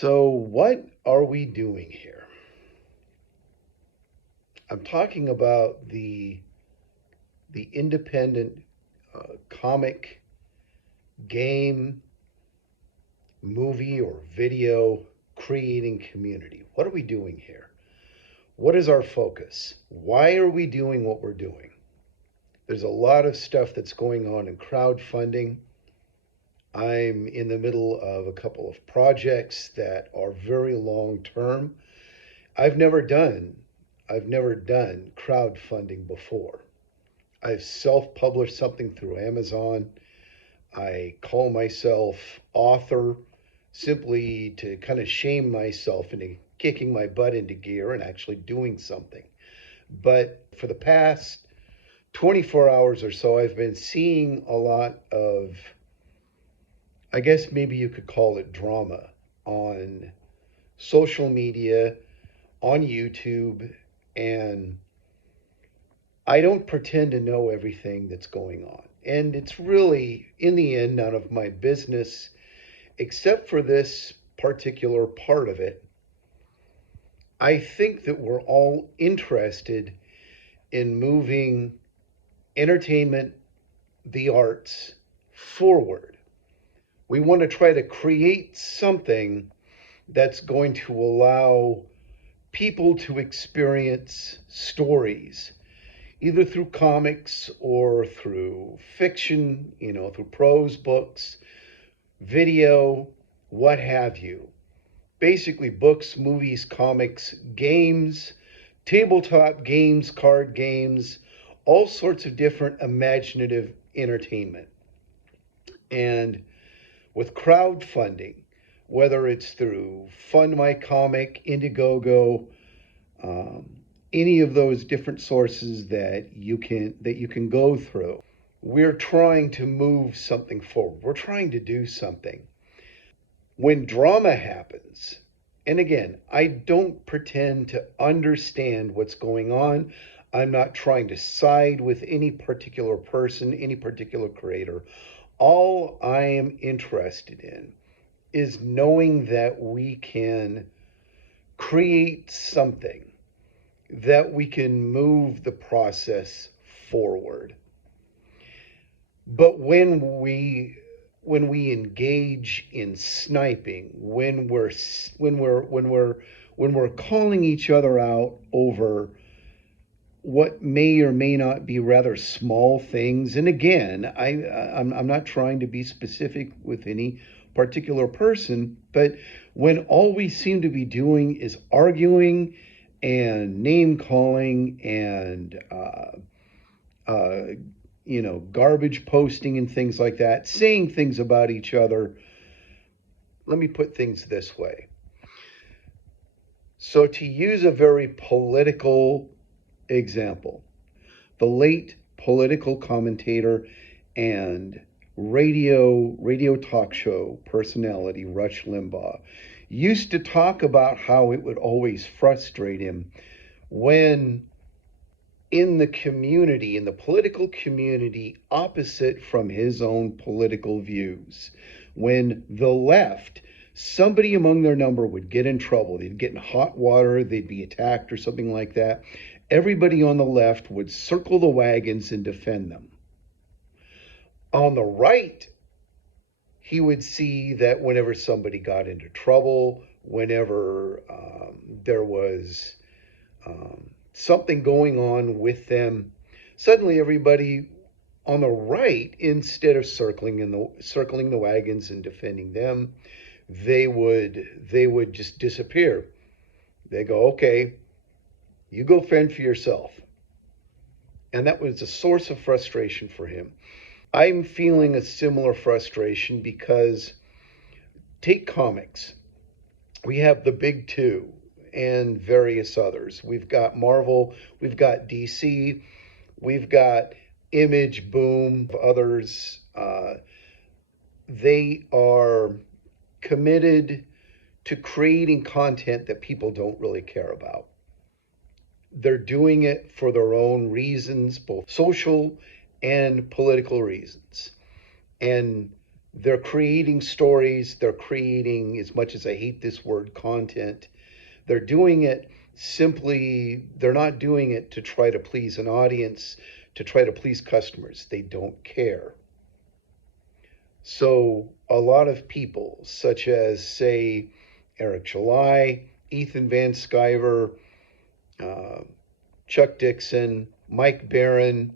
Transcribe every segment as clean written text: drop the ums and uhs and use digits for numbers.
So, what are we doing here? I'm talking about the independent comic, game, movie, or video creating community. What are we doing here? What is our focus? Why are we doing what we're doing? There's a lot of stuff that's going on in crowdfunding. I'm in the middle of a couple of projects that are very long term. I've never done I've never done crowdfunding before. I've self-published something through Amazon. I call myself author simply to kind of shame myself into kicking my butt into gear and actually doing something. But for the past 24 hours or so, I've been seeing a lot of, I guess maybe you could call it drama on social media, on YouTube, and I don't pretend to know everything that's going on. And it's really, in the end, none of my business, except for this particular part of it. I think that we're all interested in moving entertainment, the arts, forward. We want to try to create something that's going to allow people to experience stories either through comics or through fiction, through prose books, video, what have you. Basically, books, movies, comics, games, tabletop games, card games, all sorts of different imaginative entertainment. And with crowdfunding, whether it's through Fund My Comic, Indiegogo, any of those different sources that you can go through. We're trying to move something forward. We're trying to do something. When drama happens, and again, I don't pretend to understand what's going on. I'm not trying to side with any particular person, any particular creator. All I am interested in is knowing that we can create something that we can move the process forward. But when we engage in sniping, when we're calling each other out over what may or may not be rather small things, and again, I'm not trying to be specific with any particular person, but when all we seem to be doing is arguing and name calling and uh, garbage posting and things like that, saying things about each other. Let me put things this way. So, to use a very political example, the late political commentator and radio talk show personality Rush Limbaugh used to talk about how it would always frustrate him when in the community, in the political community opposite from his own political views, when the left, somebody among their number would get in trouble, they'd get in hot water, they'd be attacked or something like that, everybody on the left would circle the wagons and defend them. On the right, he would see that whenever somebody got into trouble, whenever there was something going on with them, suddenly everybody on the right, instead of circling the wagons and defending them, they would just disappear. They go, okay, you go fend for yourself. And that was a source of frustration for him. I'm feeling a similar frustration because take comics. We have the big two and various others. We've got Marvel, we've got DC, we've got Image, Boom, others. They are committed to creating content that people don't really care about. They're doing it for their own reasons, both social and political reasons. And They're creating stories. They're creating, as much as I hate this word, content. They're doing it simply, they're not doing it to try to please an audience, to try to please customers. They don't care. So a lot of people, such as, say, Eric July, Ethan Van Sciver, uh, Chuck Dixon, Mike Barron,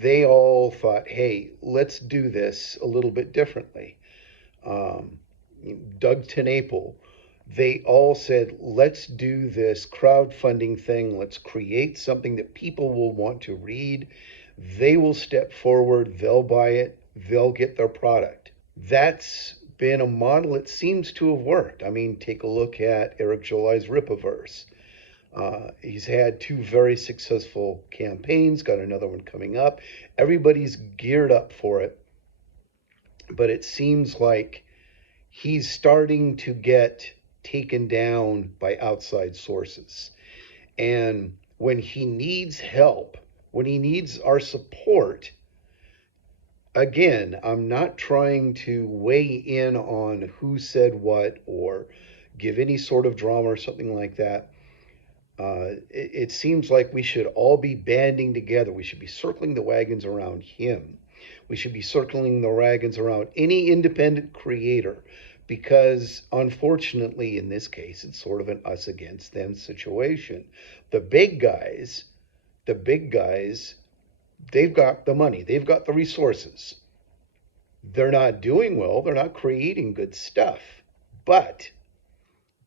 they all thought, hey, let's do this a little bit differently. Um, Doug TenNapel, they all said, let's do this crowdfunding thing. Let's create something that people will want to read. They will step forward, they'll buy it, they'll get their product. That's been a model that seems to have worked. I mean, take a look at Eric July's Rippaverse. He's had two very successful campaigns, got another one coming up. Everybody's geared up for it, but it seems like he's starting to get taken down by outside sources. And when he needs help, when he needs our support, again, I'm not trying to weigh in on who said what or give any sort of drama or something like that. It seems like we should all be banding together. We should be circling the wagons around him. We should be circling the wagons around any independent creator, because unfortunately, in this case, it's sort of an us against them situation. The big guys, the big guys, they've got the money, they've got the resources. They're not doing well, they're not creating good stuff, but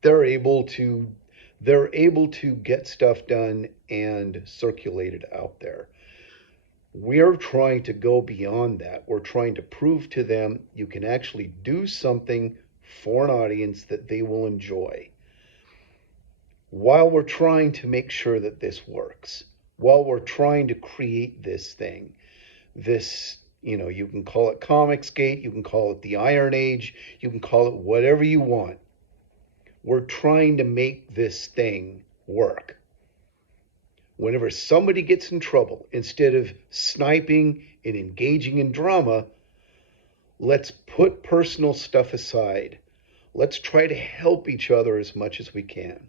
they're able to get stuff done and circulate it out there. We're trying to go beyond that. We're trying to prove to them you can actually do something for an audience that they will enjoy, while we're trying to make sure that this works, while we're trying to create this thing. This, you can call it Comicsgate, you can call it the Iron Age, you can call it whatever you want. We're trying to make this thing work. Whenever somebody gets in trouble, instead of sniping and engaging in drama, let's put personal stuff aside. Let's try to help each other as much as we can.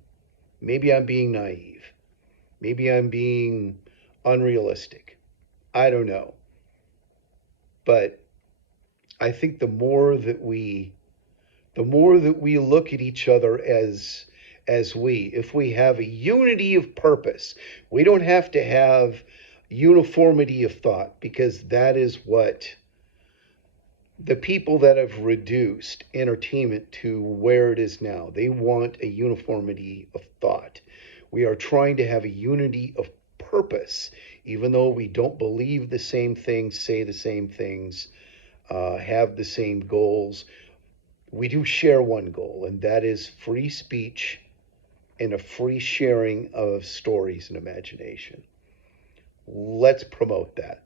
Maybe I'm being naive. Maybe I'm being unrealistic. I don't know. But I think the more that we look at each other as if we have a unity of purpose, we don't have to have uniformity of thought, because that is what the people that have reduced entertainment to where it is now, they want a uniformity of thought. We are trying to have a unity of purpose, even though we don't believe the same things, say the same things, have the same goals. We do share one goal, and that is free speech and a free sharing of stories and imagination. Let's promote that.